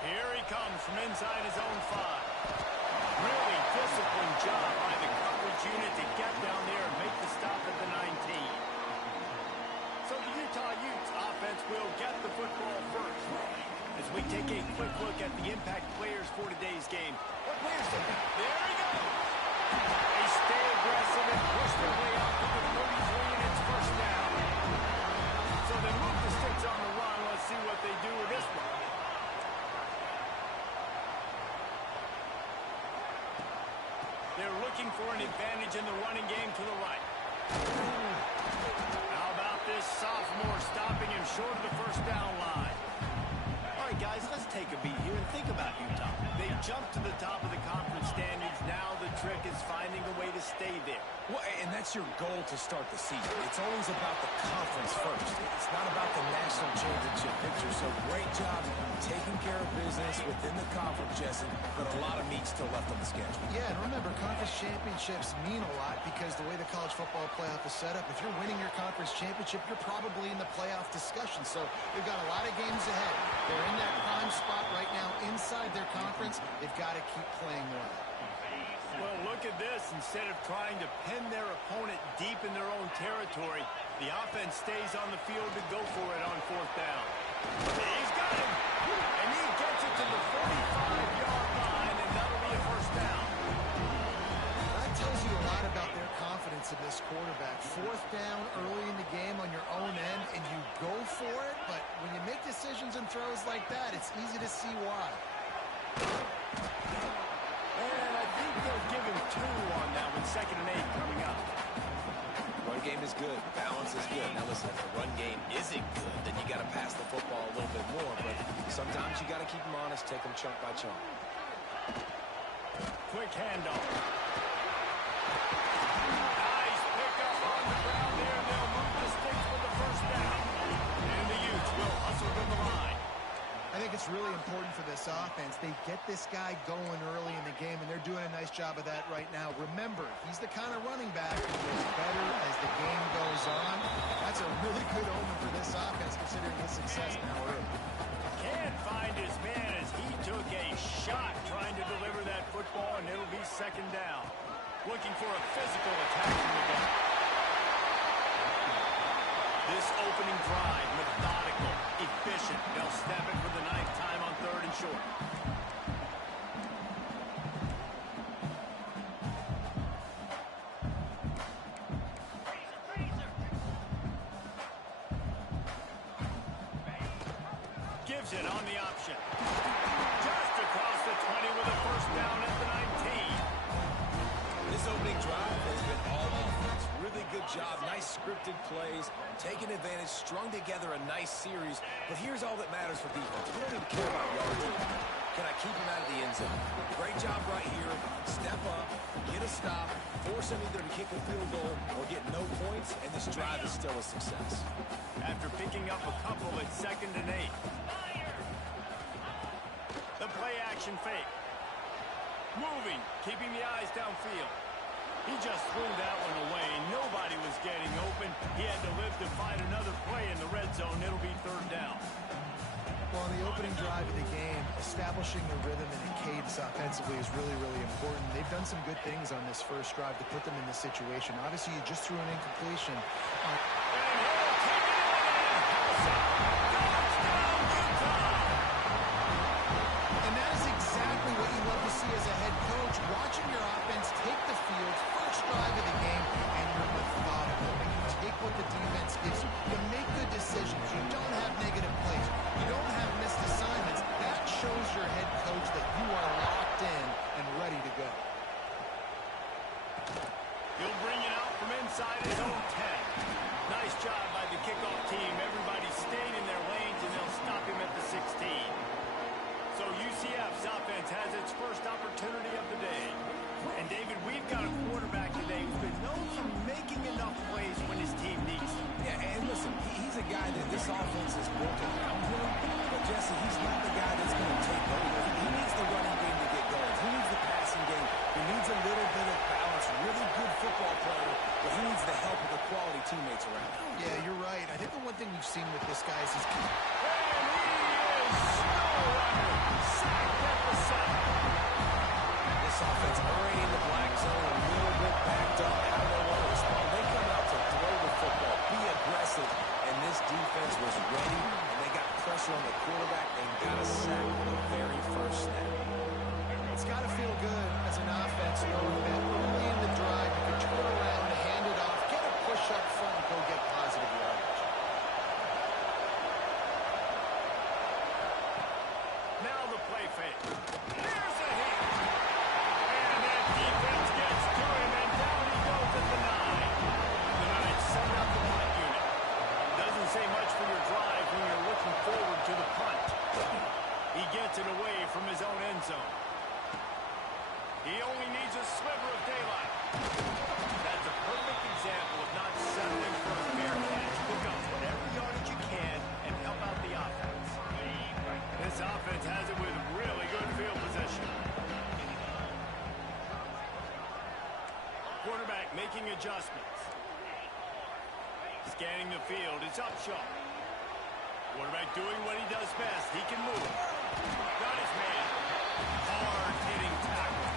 Here he comes from inside his own 5. Really disciplined job by the coverage unit to get down there and make the stop at the 19. So the Utah Utes offense will get the football first. As we take a quick look at the impact players for today's game. What players did that? There he goes. They stay aggressive and push their way out to the 33, and it's first down. So they move the sticks on the run. Let's see what they do with this one. They're looking for an advantage in the running game to the right. How about this sophomore stopping him short of the first down line? All right, guys, let's take a beat here and think about Utah. They jumped to the top of the conference standings. Now the trick is finding a way to stay there. Well, and that's your goal to start the season. It's always about the conference first. It's not about the national championship picture. So great job taking care of business within the conference, Jesse, but a lot of meat still left on the schedule. Yeah, and remember, conference championships mean a lot because the way the college football playoff is set up, if you're winning your conference championship, you're probably in the playoff discussion. So they've got a lot of games ahead. They're in that prime spot right now inside their conference. They've got to keep playing well. Well, look at this. Instead of trying to pin their opponent deep in their own territory, the offense stays on the field to go for it on fourth down. He's got him, and he gets it to the 45-yard line, and that'll be a first down. That tells you a lot about their confidence in this quarterback. Fourth down early in the game on your own end, and you go for it, but when you make decisions and throws like that, it's easy to see why. And I think they'll give him 2 on that one, 2nd and 8 coming up. Run game is good. Balance is good. Now listen, if the run game isn't good, then you got to pass the football a little bit more. But sometimes you got to keep them honest, take them chunk by chunk. Quick handoff. Nice pickup on the ground there. They'll move the sticks for the first down. And the Utes will hustle to the line. I think it's really important for this offense. They get this guy going early in the game, and they're doing a nice job of that right now. Remember, he's the kind of running back who gets better as the game goes on. That's a really good omen for this offense, considering his success now early. Can't find his man as he took a shot trying to deliver that football, and it'll be 2nd down. Looking for a physical attack from the gun. This opening drive, methodical, efficient. They'll snap it for the 9th time on 3rd and short. Gives it on the option. Just across the 20 with a first down at the 19. This opening drive has been all offense. Really good job. Nice scripted plays. Taking advantage. Strung together a nice series. But here's all that matters for defense. We don't even care about yards. Can I keep him out of the end zone? Great job right here. Step up. Get a stop. Force him either to kick a field goal or get no points. And this drive is still a success. After picking up a couple, it's 2nd and 8. The play action fake. Moving, keeping the eyes downfield. He just threw that one away. Nobody was getting open. He had to live to find another play in the red zone. It'll be 3rd down. Well, on the opening drive of the game, establishing the rhythm and the cadence offensively is really, really important. They've done some good things on this first drive to put them in this situation. Obviously, you just threw an incompletion. And that is exactly what you love to see as a head coach, watching your offense take the field, first drive of the game, and you're methodical. And you take what the defense gives you. You make good decisions. You don't have negative plays. You don't have missed assignments. That shows your head coach that you are locked in and ready to go. He'll bring it out from inside his own 10. Nice job by the kickoff team. Everybody stayed in their lanes, and they'll stop him at the 16. So UCF's offense has its first opportunity of the day. And, David, we've got a quarterback today who's been known for making enough plays when his team needs them. Yeah, and listen, he's a guy that this offense is built around him. But, Jesse, he's not the guy that's going to take over. He needs the running game to get going. He needs the passing game. He needs a little bit of balance. Really good football player, but he needs the help of the quality teammates around him. Yeah, you're right. I think the one thing we've seen with this guy is he's... And he is still running. fake. Here's a hit. And that defense gets to him, and down he goes at the 9. The Knights setting up the punt unit. Doesn't say much for your drive when you're looking forward to the punt. He gets it away from his own end zone. He only needs a sliver of daylight. That's a perfect example of not settling for a fair catch. Pick up whatever yardage you can and help out the offense. This offense has it with really good field position. Quarterback making adjustments. Scanning the field. It's Upshaw. Quarterback doing what he does best. He can move. Got his man. Hard-hitting tackle.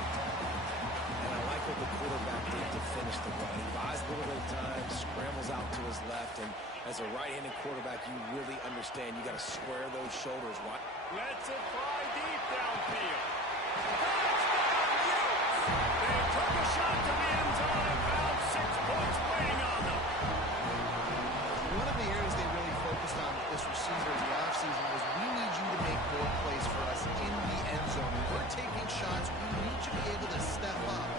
And I like what the quarterback did to finish the run. He buys a little bit of time, scrambles out to his left, and as a right-handed quarterback, you really understand you got to square those shoulders. Lets it fly deep downfield. Touchdown, Utes! They took a shot to the end zone and found 6 points waiting on them. One of the areas they really focused on with this receiver in the offseason was we need you to make more plays for us in the end zone. When we're taking shots, we need you to be able to step up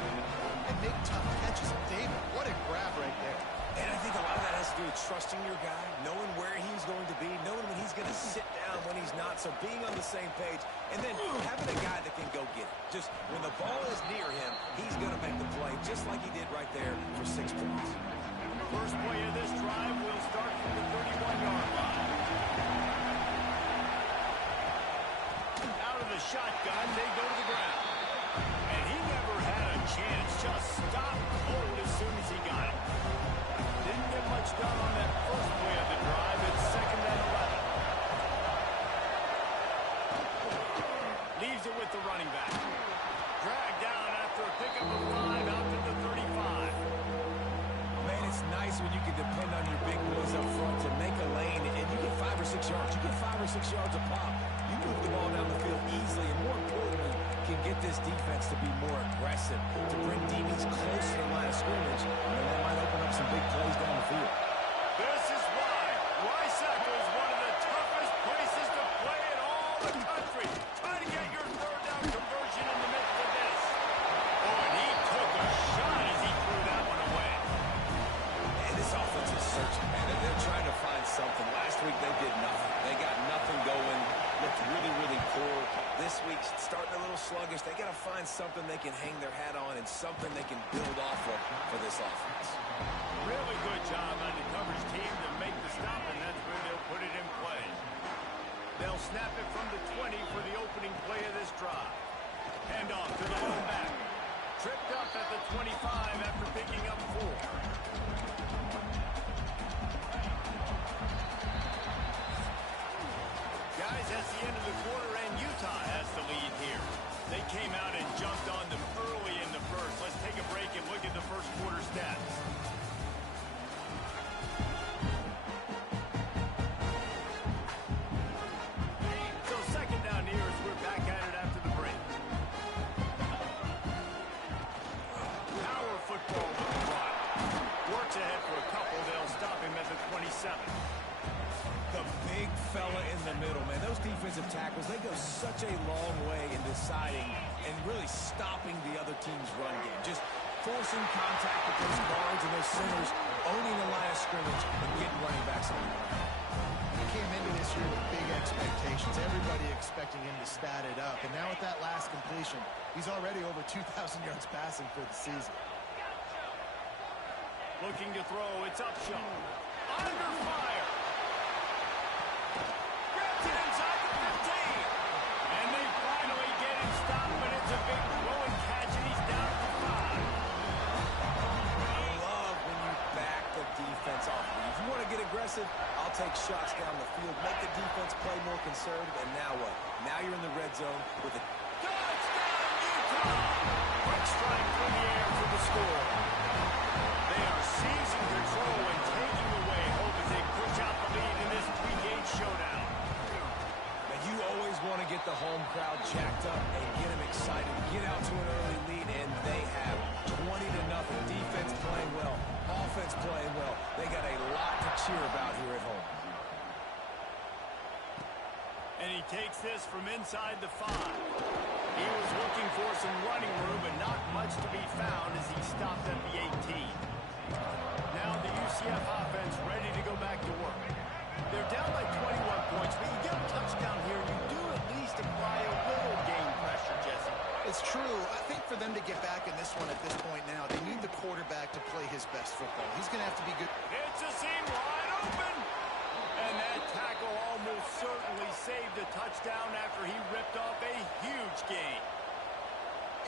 and make tough catches. David, what a grab right there. And I think a lot of that has to do with trusting your guy, knowing where he's going to be, knowing when he's going to sit down, when he's not, so being on the same page, and then having a guy that can go get it. Just when the ball is near him, he's going to make the play, just like he did right there for 6 points. First play of this drive will start from the 31-yard line. Out of the shotgun, they go to the ground. And he never had a chance, just stopped cold as soon as he got it. Didn't get much done on that first play of the drive. It's 2nd and 11. Leaves it with the running back. Dragged down after a pickup of 5 out to the 35. Man, it's nice when you can depend on your big boys up front to make a lane, and you get 5 or 6 yards. You get 5 or 6 yards a pop. You move the ball down the field easily, and more importantly, can get this defense to be more aggressive, to bring DBs close to the line of scrimmage, and that might open up some big plays down the field. This is why Wysacker is one of the toughest places to play in all the country. Try to get your third down conversion in the midst of this. Oh, and he took a shot as he threw that one away. And this offense is searching, man. They're trying to find something. Last week they did nothing. They got nothing going. Looked really, really poor. This week's starting a little sluggish. They got to find something they can hang their hat on and something they can build off of for this offense. Really good job on the coverage team to make the stop, and that's where they'll put it in play. They'll snap it from the 20 for the opening play of this drive. Hand off to the lone back. Tripped up at the 25 after picking up 4. Guys, that's the end of the quarter, and Utah has the lead here. They came out and jumped on them early in the first. Let's take a break and look at the first quarter stats. So 2nd down here as we're back at it after the break. Power football with the run. Works ahead for a couple. They'll stop him at the 27. The big fella in the middle, man. Those defensive tackles, they go such a long way in deciding and really stopping the other team's run game. Just forcing contact with those guards and those centers, owning the line of scrimmage, and getting running backs on the line. He came into this year with big expectations. Everybody expecting him to stat it up. And now with that last completion, he's already over 2,000 yards passing for the season. Looking to throw, it's Upshaw. Under fire. Grabs it inside the 15. And they finally get him stopped, but it's a big throwing catch, and he's down to 5. I love when you back the defense off. If you want to get aggressive, I'll take shots down the field, make the defense play more conservative, and now what? Now you're in the red zone with a Touchdown, Utah! Quick strike through the air for the score. They are seizing control and taking away hope as they push out the lead in this pregame showdown. And you always want to get the home crowd jacked up and get them excited. Get out to an early lead, and they have 20-0. Defense playing well, offense playing well. They got a lot to cheer about here at home. And he takes this from inside the 5. He was looking for some running room, but not much to be found as he stopped at the 18. Now the UCF offense ready to go back to work. They're down by 21 points, but you get a touchdown here, you do at least apply a little game pressure, Jesse. It's true. I think for them to get back in this one at this point now, they need the quarterback to play his best football. He's going to have to be good. It's a seam wide open. And that tackle almost certainly saved a touchdown after he ripped off a huge gain.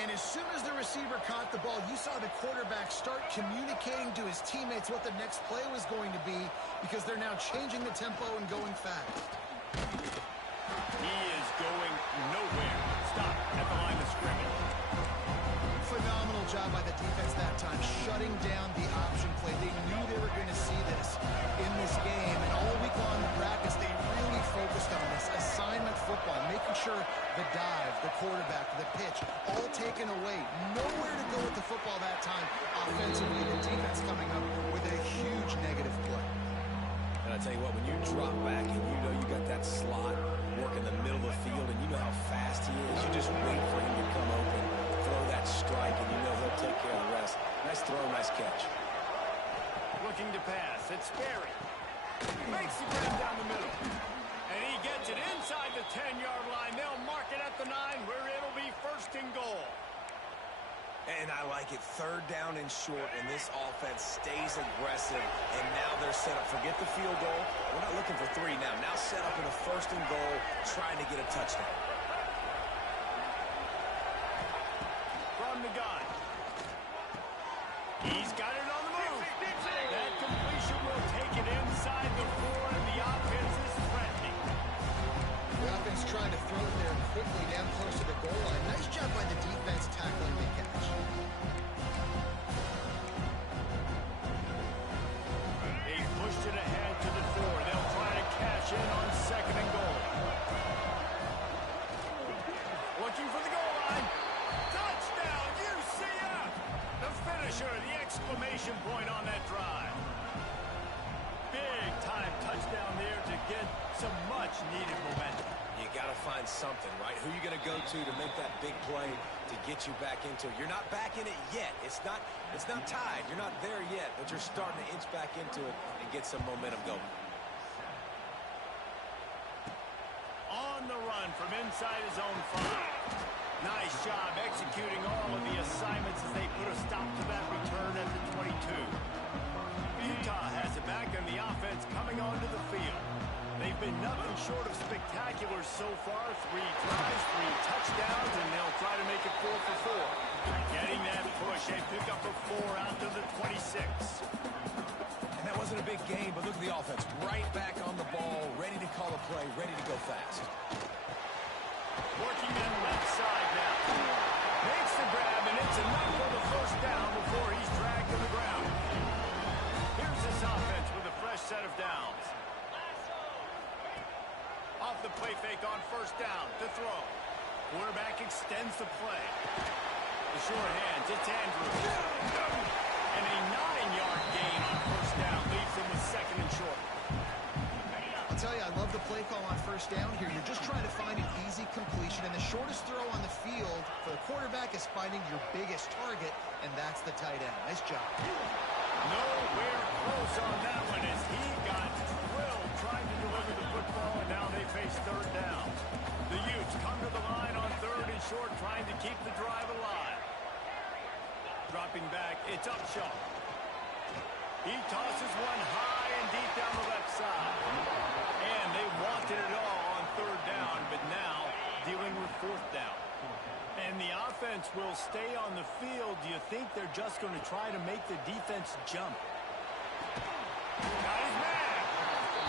And as soon as the receiver caught the ball, you saw the quarterback start communicating to his teammates what the next play was going to be because they're now changing the tempo and going fast. He is going nowhere. Stop at the line of scrimmage. Phenomenal job by the defense that time, shutting down the option play. They knew they were going to see this in this game, and all week long in practice, they really focused on this assignment football, making sure the dive, the quarterback, the pitch, all taken away. Nowhere to go with the football that time. Offensively, the defense coming up with a huge negative play. And I tell you what, when you drop back and you know you got that slot work in the middle of the field and you know how fast he is, you just wait for him to come open, throw that strike, and you know he'll take care of the rest. Nice throw, nice catch. Looking to pass. It's Sperry. Makes the grab down the middle. And he gets it inside the 10-yard line. They'll mark it at the 9 where it'll be 1st and goal. And I like it. 3rd down and short, and this offense stays aggressive. And now they're set up. Forget the field goal. We're not looking for 3 now. Now set up in a 1st and goal, trying to get a touchdown. From the gun. He's got it on the move. That completion will take it inside the 4, and the offense is threatening. The offense trying to throw it there quickly down close to the goal line. Nice job by the defense tackling the catch. They pushed it ahead to the 4. They'll try to cash in on 2nd and goal. Looking for the goal line. Touchdown, UCF! The finisher, the exclamation point on that drive. Big time touchdown there to get some much needed momentum. You got to find something, right? Who are you going to go to make that big play to get you back into it? You're not back in it yet. It's not tied. You're not there yet, but you're starting to inch back into it and get some momentum going. On the run from inside his own 5. Nice job executing all of the assignments as they put a stop to that return at the 22. Utah has it back on the offense coming onto the field. They've been nothing short of spectacular so far. 3 drives, 3 touchdowns, and they'll try to make it 4 for 4. Getting that push, they pick up a 4 out to the 26. And that wasn't a big game, but look at the offense. Right back on the ball, ready to call a play, ready to go fast. Working on left side now. Makes the grab, and it's enough for the 1st down before he's dragged to the ground. Here's this offense with a fresh set of downs. Off the play fake on 1st down to throw. Quarterback extends the play. The short hands, it's Andrews. And a 9-yard gain on 1st down leaves him with 2nd and short. I'll tell you, I love the play call on 1st down here. You're just trying to find an easy completion, and the shortest throw on the field for the quarterback is finding your biggest target, and that's the tight end. Nice job. Nowhere close on that one as he got drilled trying to deliver the football, and now they face 3rd down. The Utes come to the line on 3rd and short, trying to keep the drive alive. Dropping back, it's Upshaw. He tosses one high and deep down the left side. And they wanted it all on 3rd down, but now dealing with 4th down. And the offense will stay on the field. Do you think they're just going to try to make the defense jump? Got his man!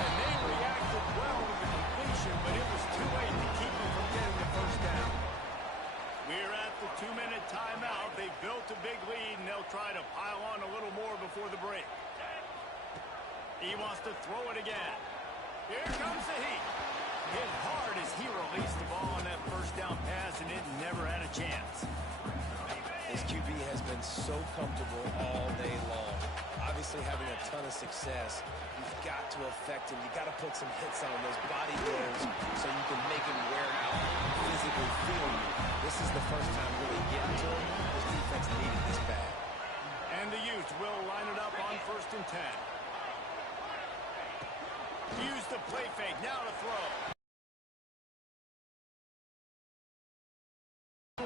And they reacted well to the completion, but it was too late to keep them from getting the 1st down. We're at the 2-minute timeout. They built a big lead, and they'll try to pile on a little more before the break. He wants to throw it again. Here comes the heat. Hit hard as he released the ball on that 1st down pass, and it never had a chance. His QB has been so comfortable all day long. Obviously having a ton of success. You've got to affect him. You've got to put some hits on those body blows so you can make him wear out, physically feel you. This is the first time really getting to him. This defense needed this bad. And the Utes will line it up on 1st and 10. Use the play fake. Now to throw.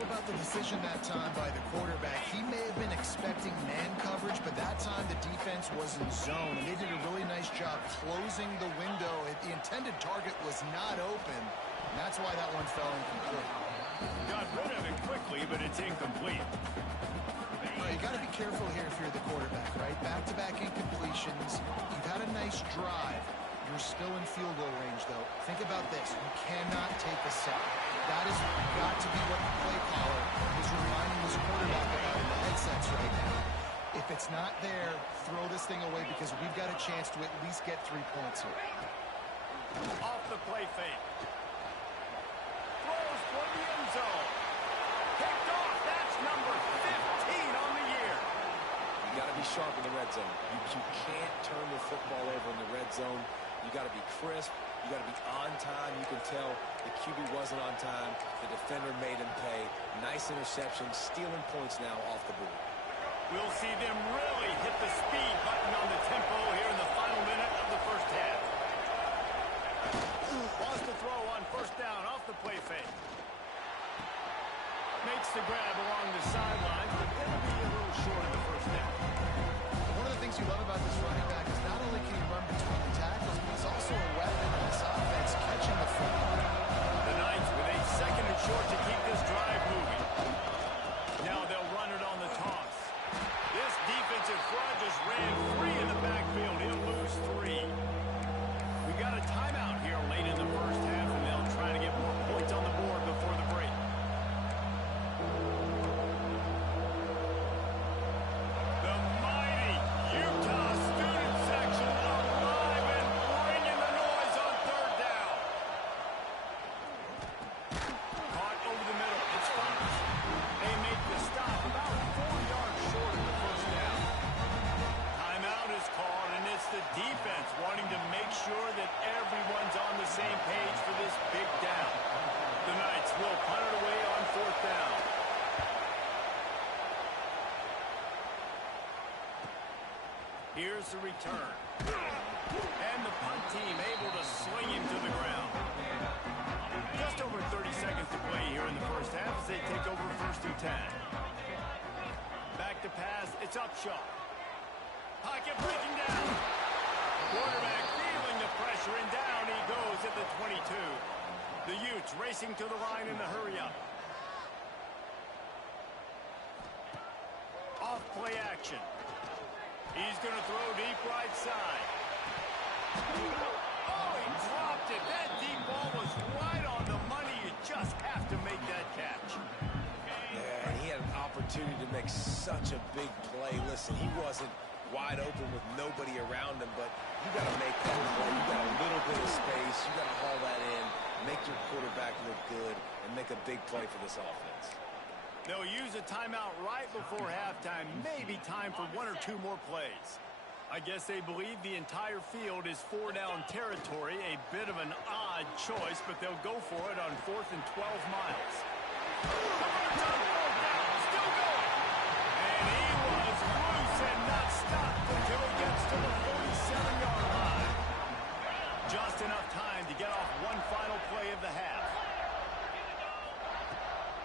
About the decision that time by the quarterback. He may have been expecting man coverage, but that time the defense was in zone, and they did a really nice job closing the window. The intended target was not open, and that's why that one fell incomplete. Got rid of it quickly, but it's incomplete. You got to be careful here if you're the quarterback, right? Back-to-back incompletions. You've had a nice drive. You're still in field goal range, though. Think about this. You cannot take a sack. That has got to be what the play caller is reminding this quarterback about in the headsets right now. If it's not there, throw this thing away because we've got a chance to at least get 3 points here. Off the play fake. Throws for the end zone. Picked off. That's number 15 on the year. You got to be sharp in the red zone. You can't turn the football over in the red zone. You got to be crisp. You got to be on time. You can tell the QB wasn't on time. The defender made him pay. Nice interception, stealing points now off the board. We'll see them really hit the speed button on the tempo here in the final minute of the first half. Wants to throw on 1st down off the play fake. Makes the grab along the sidelines, but they'll be a little short in the first half. One of the things you love about this running back is not only can he run between the tackles, but he's also a weapon in this offense, catching the football. The Knights with a 2nd and short to keep this drive moving. Now they'll run it on the toss. This defensive front just ran free in the backfield. He'll lose 3. We got a timeout here late in the first half, and they'll try to get more points on the board before the break. The mighty Utah student section alive and bringing the noise on 3rd down. Caught over the middle. It's Fox. They make the stop about 4 yards short of the first down. Timeout is called, and it's the defense wanting to make sure that everyone's on the same page for this big down. The Knights will punt it away on 4th down. Here's the return. And the punt team able to sling him to the ground. Just over 30 seconds to play here in the first half as they take over 1st and 10. Back to pass. It's Upshaw. Pocket breaking down. Quarterback feeling the pressure, and down he goes at the 22. The Utes racing to the line in the hurry-up. Off play action. He's going to throw deep right side. Oh, he dropped it. That deep ball was right on the money. You just have to make that catch. Yeah, and he had an opportunity to make such a big play. Listen, he wasn't wide open with nobody around him, but you got to make that play. You got a little bit of space. You got to haul that in, make your quarterback look good, and make a big play for this offense. They'll use a timeout right before halftime. Maybe time for 1 or 2 more plays. I guess they believe the entire field is 4-down territory. A bit of an odd choice, but they'll go for it on 4th and 12 miles. Still going. And he was loose and not stopped until he gets to the 47-yard line. Just enough time to get off one final play of the half.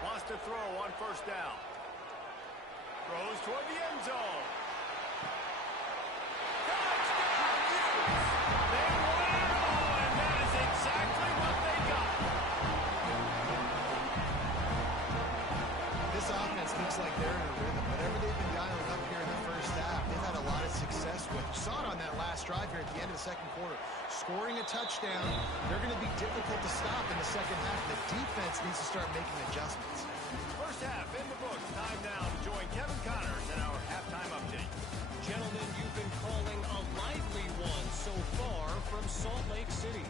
Wants to throw on 1st down. Throws toward the end zone. Touchdown, Utes! They won it all, and that is exactly what they got. This offense looks like they're in a rhythm. Whatever they've been dialing up here in the first half, they've had a lot of success with. You saw it on that last drive here at the end of the 2nd quarter. Scoring a touchdown, they're going to be difficult to stop in the 2nd half. The defense needs to start making adjustments. First half in the books. Time now to join Kevin Connors in our halftime update. Gentlemen, you've been calling a lively one so far from Salt Lake City.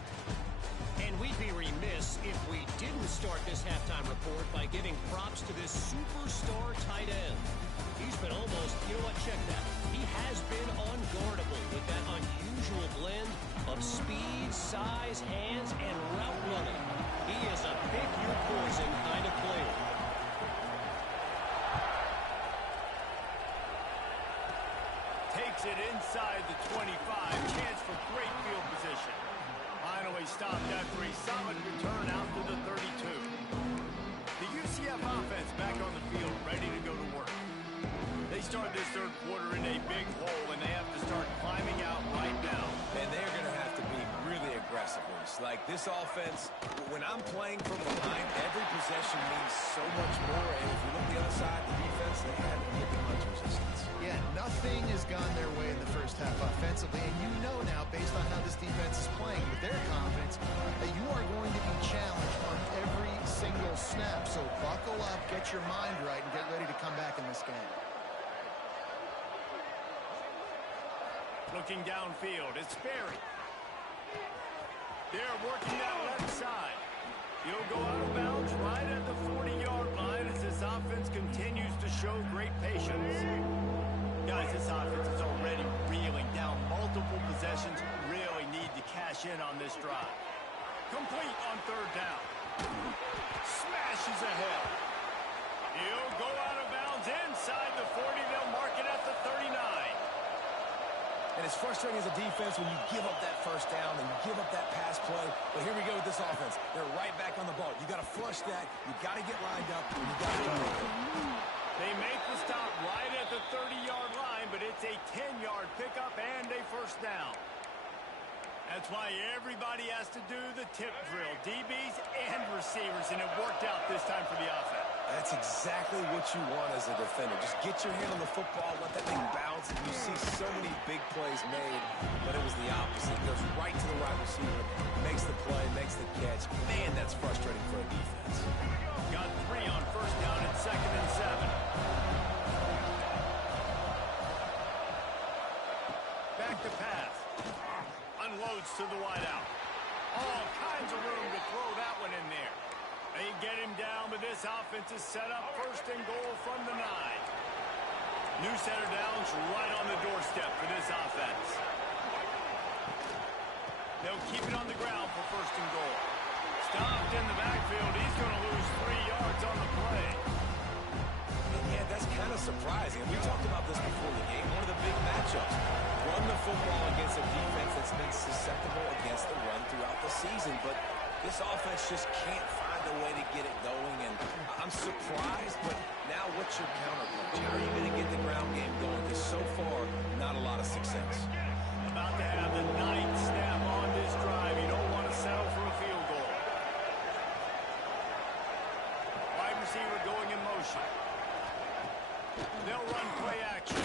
And we'd be remiss if we didn't start this halftime report by giving props to this superstar tight end. He's been almost, you know what, check that. He has been unguardable with that unusual blend of speed, size, hands, and route running. He is a pick-your-poison kind of player. Takes it inside the 25. Chance for great field position. Finally stopped after a solid return out to the 32. The UCF offense back on the field, ready to go to work. They start this third quarter in a big hole, and they have to start climbing out right now. And they're going to have to be really aggressive. Like this offense, when I'm playing from behind, every possession means so much more. And if you look the other side, the defense, they haven't given much resistance. Yeah, nothing has gone their way in the first half offensively, and you know now, based on how this defense is playing with their confidence, that you are going to be challenged on every single snap. So buckle up, get your mind right, and get ready to come back in this game. Looking downfield, it's Sperry. They're working that left side. He'll go out of bounds right at the 40-yard line as this offense continues to show great patience. Guys, this offense is already reeling down multiple possessions. Really need to cash in on this drive. Complete on third down. Smashes ahead. He'll go out of bounds inside the 40. They'll mark it at the 39. And it's frustrating as a defense when you give up that first down and you give up that pass play. But here we go with this offense. They're right back on the ball. You got to flush that. You got to get lined up. And you got to go. They make the stop right at the 30-yard line, but it's a 10-yard pickup and a first down. That's why everybody has to do the tip drill, DBs and receivers, and it worked out this time for the offense. That's exactly what you want as a defender. Just get your hand on the football, let that thing bounce, and you see so many big plays made, but it was the opposite. It goes right to the wide receiver, makes the play, makes the catch. Man, that's frustrating for a defense. Got 3 on first down and 2nd and 7. Back to pass. Unloads to the wideout. All kinds of room to throw that one in there. They get him down, but this offense is set up first and goal from the 9. New center downs right on the doorstep for this offense. They'll keep it on the ground for first and goal. Stopped in the backfield. He's going to lose 3 yards on the play. Yeah, that's kind of surprising. We talked about this before the game. One of the big matchups. Run the football against a defense that's been susceptible against the run throughout the season. But this offense just can't find a way to get it going. And I'm surprised, but now what's your counterpunch? How are you going to get the ground game going? Because so far, not a lot of success. About to have the 9th snap on this drive. You don't want to settle for a field goal. Wide receiver going in motion. They'll run play action.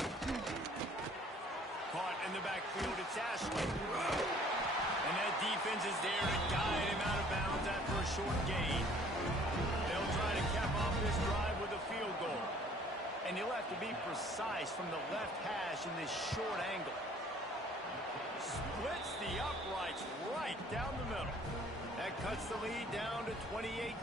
Caught in the backfield, it's Ashley. And that defense is there to guide him out of bounds after a short gain. They'll try to cap off this drive with a field goal. And he'll have to be precise from the left hash in this short angle. Splits the uprights right down the middle. That cuts the lead down to 28-10.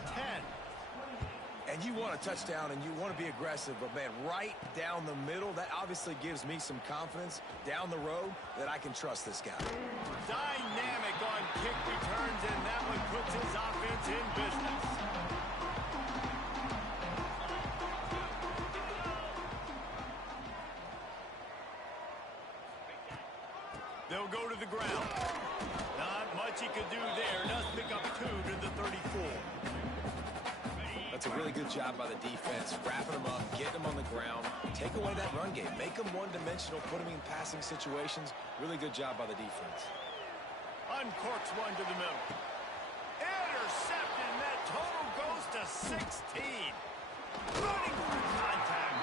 And you want a touchdown and you want to be aggressive, but man, right down the middle, that obviously gives me some confidence down the road that I can trust this guy. Dynamic on kick returns, and that one puts his offense in business. They'll go to the ground. Not much he could do there. Does pick up 2 to the 34. That's a really good job by the defense, wrapping them up, getting them on the ground, take away that run game, make them one-dimensional, put them in passing situations. Really good job by the defense. Uncorks one to the middle. Intercepted, and that total goes to 16. Running for contact.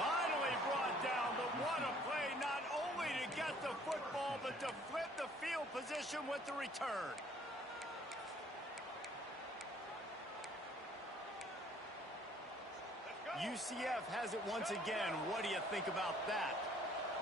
Finally brought down, but what a play, not only to get the football, but to flip the field position with the return. UCF has it once again. What do you think about that?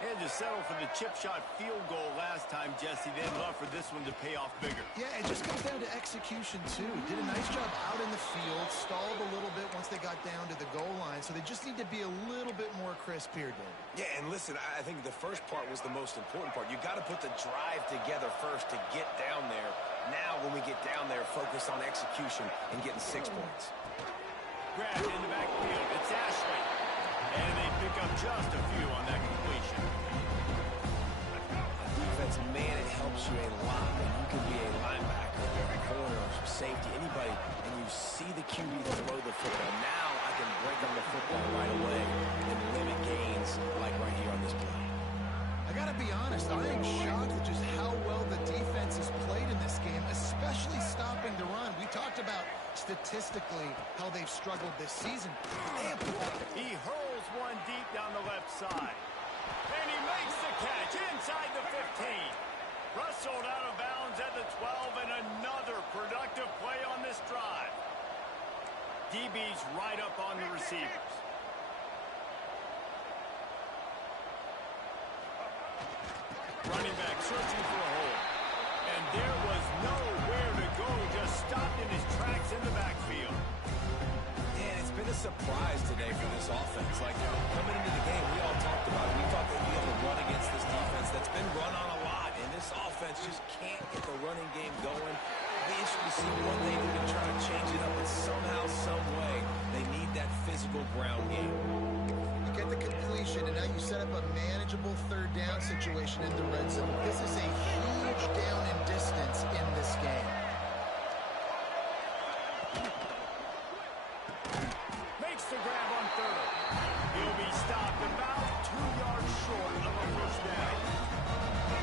And to settle for the chip shot field goal last time, Jesse, they'd love for this one to pay off bigger. Yeah, it just comes down to execution, too. Did a nice job out in the field, stalled a little bit once they got down to the goal line, so they just need to be a little bit more crisp here, Dave. Yeah, and listen, I think the first part was the most important part. You got to put the drive together first to get down there. Now, when we get down there, focus on execution and getting 6 points. Grab in the backfield. It's Ashley. And they pick up just a few on that completion. Defense, man, it helps you a lot when you can be a linebacker or a corner or safety, anybody, and you see the QB throw the football. Now I can break on the football right away and limit gains like right here on this play. I got to be honest, I am shocked at just how well the defense has played in this game, especially stopping the run. We talked about statistically how they've struggled this season. He hurls one deep down the left side. And he makes the catch inside the 15. Rustled out of bounds at the 12, and another productive play on this drive. DB's right up on the receivers. Running back searching for a hole. And there was nowhere to go, just stopped in his tracks in the backfield. And it's been a surprise today for this offense. Like, coming into the game, we all talked about it. We thought they'd be able to run against this defense that's been run on a lot. And this offense just can't get the running game going. It'll be interesting to see what they do to try to change it up. But somehow, some way, they need that physical ground game. You get the completion, and now you set up a manageable third down situation in the red zone. This is a huge down in distance in this game. Makes the grab on third. He'll be stopped about 2 yards short of a first down.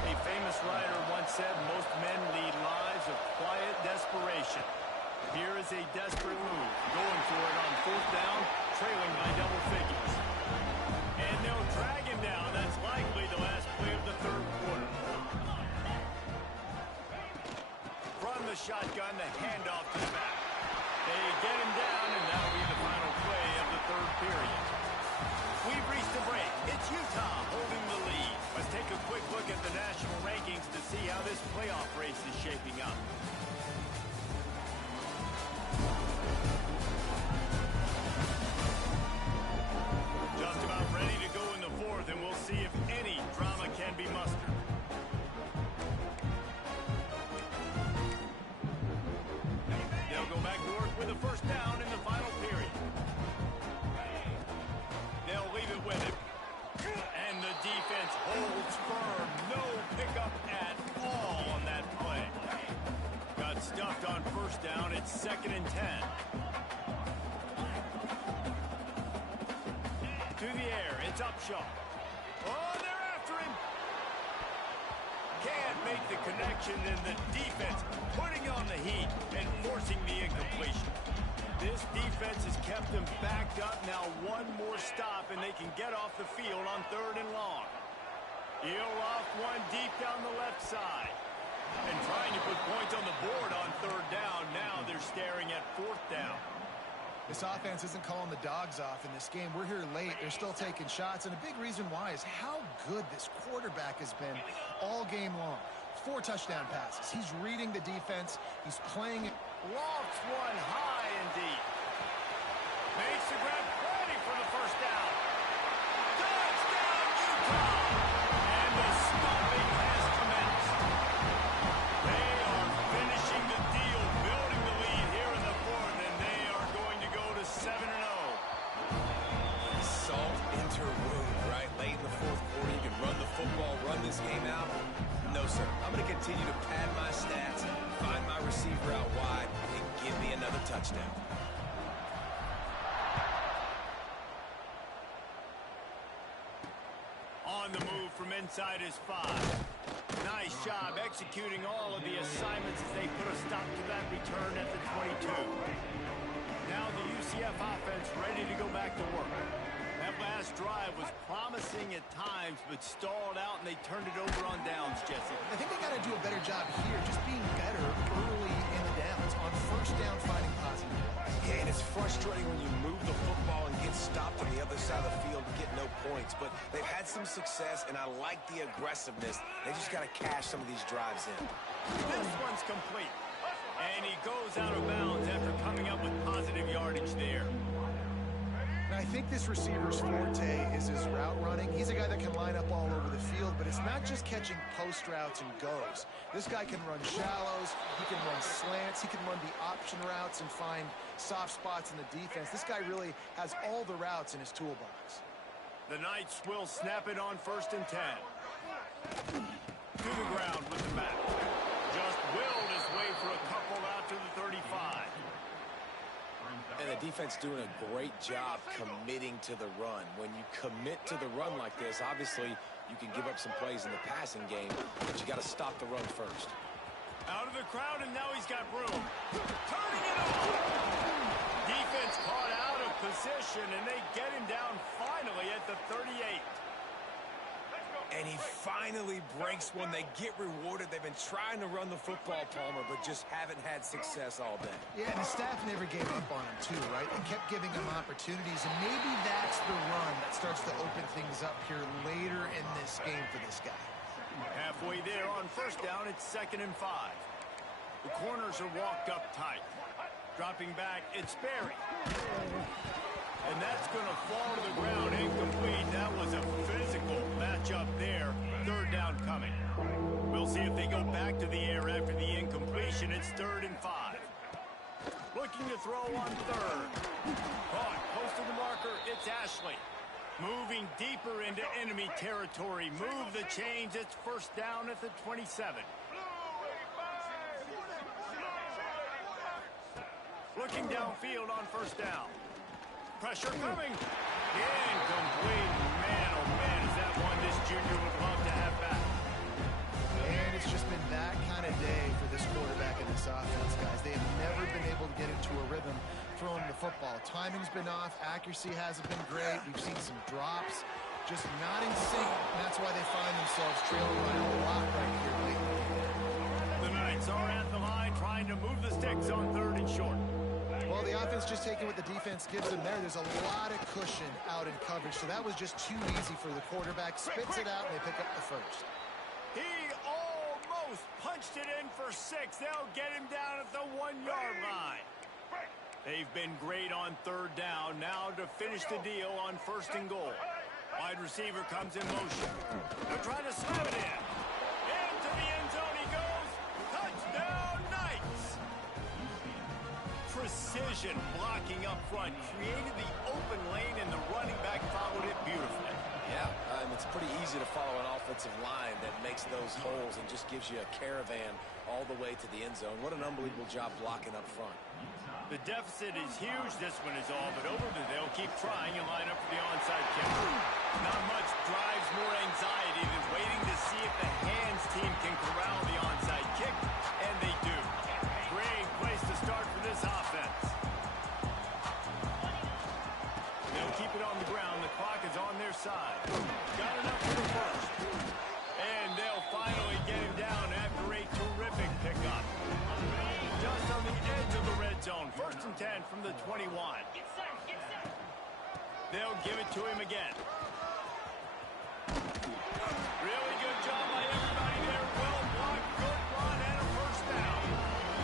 A famous writer once said most men lead lives of quiet desperation. Here is a desperate move, going for it on fourth down, trailing by double figures. And they'll drag him down. That's likely the last play of the third quarter. From the shotgun, the handoff to the back. They get him down, and that'll be the final play of the third period. We've reached a break. It's Utah holding the lead. Let's take a quick look at the national rankings to see how this playoff race is shaping up. Just about ready to go in the fourth, and we'll see if any drama can be mustered. They'll go back to work with a first down in the final period. They'll leave it with him. And the defense holds firm. No pickup at all on that play. Got stuffed on first down. It's 2nd and 10. To the air. It's Upshaw. Oh, they're after him. Can't make the connection, and the defense putting on the heat and forcing the incompletion. This defense has kept them backed up. Now one more stop, and they can get off the field on 3rd and long. He'll off one deep down the left side. And trying to put points on the board on 3rd down. Now they're staring at 4th down. This offense isn't calling the dogs off in this game. We're here late. They're still taking shots, and a big reason why is how good this quarterback has been all game long. 4 touchdown passes. He's reading the defense. He's playing it. Lofts one high and deep. Makes the grab, ready for the first down. Touchdown, Utah! And the stopping has commenced. They are finishing the deal, building the lead here in the fourth, and they are going to go to 7-0. Salt into wound, right? Late in the fourth quarter, you can run the football, run this game out. No, sir. I'm going to continue to pad my stats, find my receiver out wide, and give me another touchdown. On the move from inside his 5. Nice job executing all of the assignments as they put a stop to that return at the 22. Now the UCF offense ready to go back to work. That last drive was promising at times, but stalled out, and they turned it over on downs, Jesse. I think they got to do a better job here, just being better early on first down, finding positive. Yeah, and it's frustrating when you move the football and get stopped on the other side of the field and get no points, but they've had some success, and I like the aggressiveness. They just got to cash some of these drives in. This one's complete. And he goes out of bounds after coming up with positive yardage there. And I think this receiver's forte is his route running. He's a guy that can line up all over the field, but it's not just catching post routes and goes. This guy can run shallows, he can run slants, he can run the option routes and find soft spots in the defense. This guy really has all the routes in his toolbox. The Knights will snap it on 1st and 10. To the ground with the back. Just willed his way for a couple out to the 35. And the defense doing a great job committing to the run. When you commit to the run like this, obviously you can give up some plays in the passing game, but you got to stop the run first. Out of the crowd, and now he's got room. Turning it off. Defense caught out of position, and they get him down finally at the 38. And he finally breaks one. They get rewarded. They've been trying to run the football, Palmer, but just haven't had success all day. Yeah, and the staff never gave up on him, too, right? They kept giving him opportunities, and maybe that's the run that starts to open things up here later in this game for this guy. Halfway there on 1st down, it's 2nd and 5. The corners are walked up tight. Dropping back, it's Berry. And that's going to fall to the ground, incomplete. That was a physical matchup there. 3rd down coming. We'll see if they go back to the air after the incompletion. It's 3rd and 5. Looking to throw on 3rd. Caught, close to the marker, it's Ashley. Moving deeper into enemy territory. Move the chains, it's 1st down at the 27. Looking downfield on 1st down. Pressure coming. Incomplete. Man, oh man, is that one this junior would love to have back. And it's just been that kind of day for this quarterback and this offense, guys. They have never been able to get into a rhythm throwing the football. Timing's been off. Accuracy hasn't been great. We've seen some drops. Just not in sync. And that's why they find themselves trailing by a lot right here late. The Knights are at the line trying to move the sticks on 3rd and short. Well, the offense just taking what the defense gives them there. There's a lot of cushion out in coverage, so that was just too easy for the quarterback. Spits it out, and they pick up the 1st. He almost punched it in for 6. They'll get him down at the 1-yard line. They've been great on 3rd down. Now to finish the deal on 1st and goal. Wide receiver comes in motion. They're trying to slam it in. Into the end zone he goes. Touchdown, Knights! Precision blocking up front created the open lane, and the running back followed it beautifully. Yeah, it's pretty easy to follow an offensive line that makes those holes and just gives you a caravan all the way to the end zone. What an unbelievable job blocking up front. The deficit is huge. This one is all but over, but they'll keep trying and line up for the onside kick. Not much drives more anxiety than waiting to see if the hands team can corral the onside kick, and they do. Great place to start for this offense. They'll keep it on the ground. The clock is on their side. Got enough for the 1st. And they'll finally get him down after a terrific pickup. Just on the edge of the red zone. 1st and 10 from the 21. They'll give it to him again. Really good job by everybody there. Well blocked, good run, and a 1st down.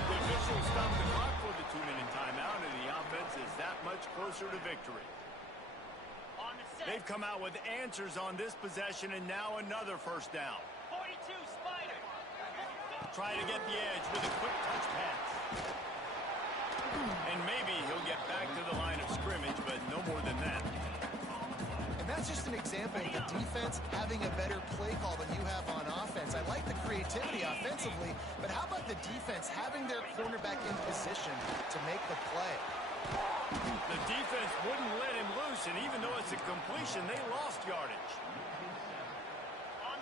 The officials stop the clock for the 2-minute timeout, and the offense is that much closer to victory. They've come out with answers on this possession, and now another 1st down. 42 Spider. Trying to get the edge with a quick touch pass. And maybe he'll get back to the line of scrimmage, but no more than that. And that's just an example of the defense having a better play call than you have on offense. I like the creativity offensively, but how about the defense having their cornerback in position to make the play? The defense wouldn't let him loose, and even though it's a completion, they lost yardage.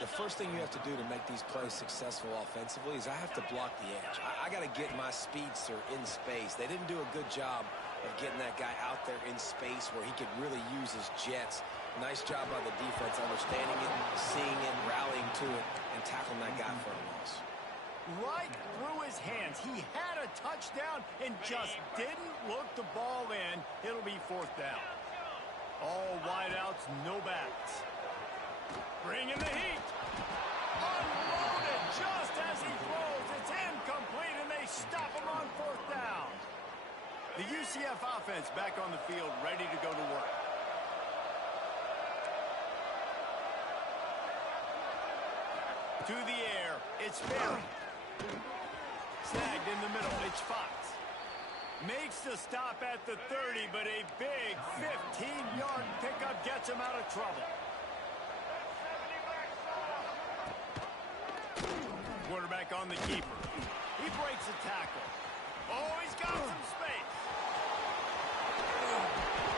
The first thing you have to do to make these plays successful offensively is I have to block the edge. I got to get my speedster in space. They didn't do a good job of getting that guy out there in space where he could really use his jets. Nice job by the defense understanding it, seeing it, rallying to it, and tackling that guy for a loss. Right through his hands. He had a touchdown and just didn't look the ball in. It'll be 4th down. All wideouts, no backs. Bringing the heat. Unloaded just as he throws. It's incomplete, and they stop him on 4th down. The UCF offense back on the field, ready to go to work. To the air, it's Barry. Snagged in the middle, it's Fox. Makes the stop at the 30, but a big 15-yard pickup gets him out of trouble. Quarterback on the keeper. He breaks a tackle. Oh, he's got some space.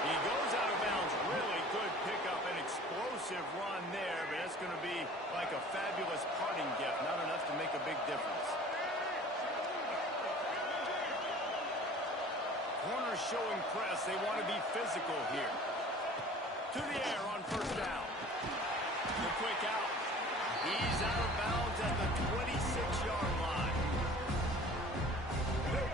He goes out of bounds. Really good pickup, an explosive run there, but that's going to be like a fabulous parting gift. Not enough to make a big difference. Corners showing press. They want to be physical here. To the air on 1st down. The quick out. He's out of bounds at the 26-yard line.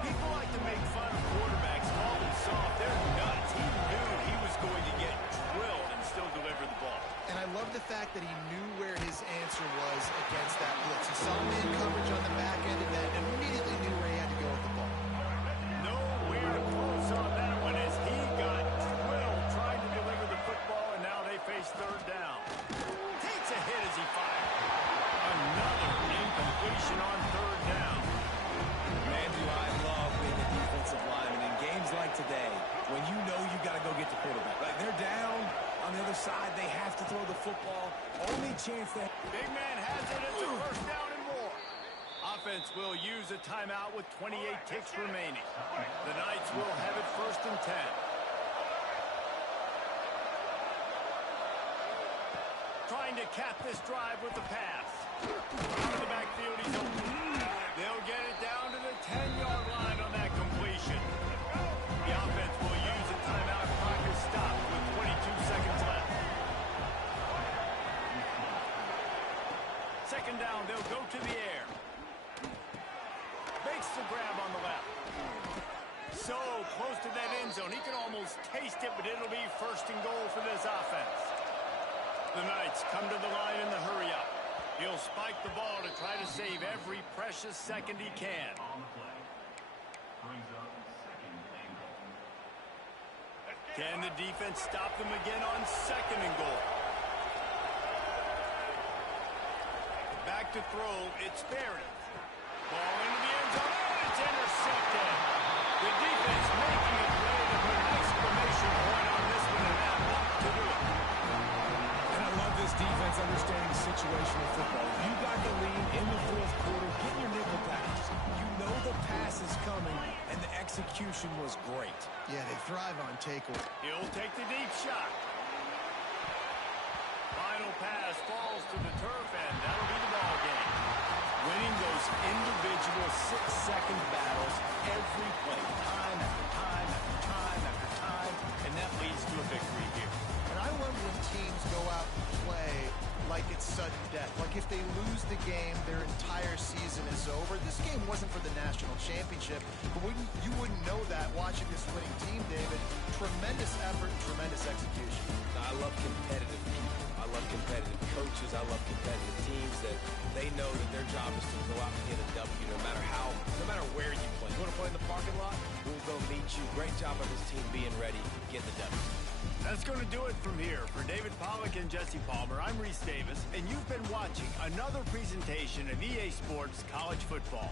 People like to make fun of quarterbacks, call them soft. They're nuts. He knew he was going to get drilled and still deliver the ball. And I love the fact that he knew where his answer was against that blitz. He saw man coverage on the back end of that and immediately knew where he had to go with the ball. Nowhere close on that one as he got drilled trying to deliver the football, and now they face 3rd down. Takes a hit as he fired. Another incompletion on 3rd down. Man, do I love being a defensive lineman in games like today when you know you got to go get the quarterback. Like, they're down on the other side. They have to throw the football. Only chance they... Big man has it. It's a 1st down and more. Offense will use a timeout with 28 ticks remaining. The Knights will have it 1st and 10. Trying to cap this drive with the pass. Out of the backfield, he's open. They'll get it down to the 10-yard line on that completion. The offense will use a timeout. Clock is stopped with 22 seconds left. 2nd down, they'll go to the air. Makes the grab on the left. So close to that end zone. He can almost taste it, but it'll be 1st and goal for this offense. The Knights come to the line in the hurry-up. He'll spike the ball to try to save every precious second he can. Can the defense stop them again on 2nd and goal? Back to throw, it's Barry. Ball into the end zone, and it's intercepted. The defense making a play to put an exclamation point on this one and have luck to do it. And I love this defense understanding situational football. You got the lead in the 4th quarter. Get your nickel package. You know the pass is coming, and the execution was great. Yeah, they thrive on takeaway. He'll take the deep shot. Final pass falls to the turf, and that'll be the ball game. Winning those individual 6-second battles every play, time after time after time after time, and that leads to a victory here. And I love when teams go out and play like it's sudden death. Like if they lose the game, their entire season is over. This game wasn't for the national championship, but you wouldn't know that watching this winning team, David. Tremendous effort, tremendous execution. I love competitive people. I love competitive coaches. I love competitive teams that they know that their job is to go out and get a W no matter where you play. You want to play in the parking lot? We'll go meet you. Great job by this team being ready, getting the W. That's going to do it from here. For David Pollack and Jesse Palmer, I'm Reese Davis, and you've been watching another presentation of EA Sports College Football.